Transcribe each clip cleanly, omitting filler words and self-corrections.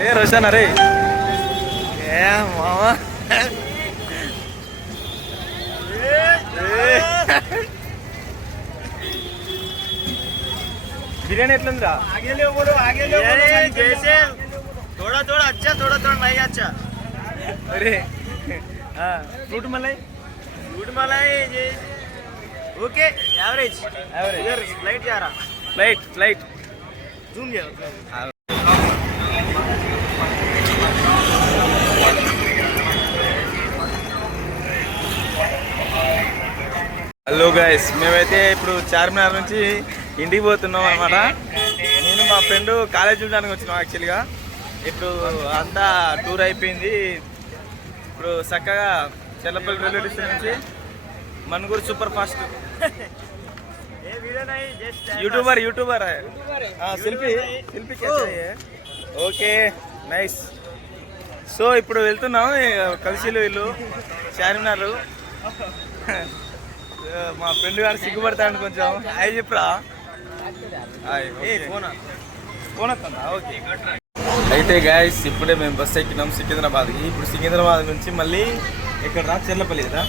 ఏ రోషన్ అరే ఏ మామా బిర్యానీ ఎట్లుందిరా? थोड़ा थोड़ा अच्छा थोड़ा थोड़ा नहीं अच्छा। अरे फ्रूट मलाई फ्रूट मलाई ओके एवरेज एवरेज फ्लाइट जा रहा फ्लाइट फ्लाइट जूम गया। హలో గైస్, మేమైతే ఇప్పుడు చార్మినార్ నుంచి ఇంటికి పోతున్నాం అనమాట. నేను మా ఫ్రెండ్ కాలేజ్ చూడడానికి వచ్చినాం. యాక్చువల్గా ఇప్పుడు అంతా టూర్ అయిపోయింది. ఇప్పుడు చక్కగా చెల్లపల్లి రైల్వే స్టేషన్ నుంచి Manuguru super fast YouTuber YouTuber selfie selfie okay nice. So ఇప్పుడు వెళ్తున్నాం కలిసిలు వీళ్ళు చార్మినార్. మా ఫ్రెండ్ గారు సిగ్గుపడతాడు కొంచెం. అవి చెప్పురా. ఫోన్ వస్తుందా? ఓకే. అయితే గాయస్ ఇప్పుడే మేము బస్సు ఎక్కినాం సికింద్రాబాద్కి. ఇప్పుడు సికింద్రాబాద్ నుంచి మళ్ళీ ఇక్కడ రా చెర్లపల్లి కదా.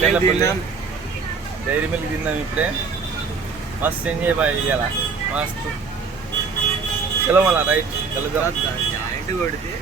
చెర్లపల్లి డైరీ మిల్క్ తిన్నాం ఇప్పుడే. మస్తు ఎంజాయ్ బాయ్ ఇవ్వాల మస్తు. చలో మళ్ళా రైట్ కలుద్దాం. కొడితే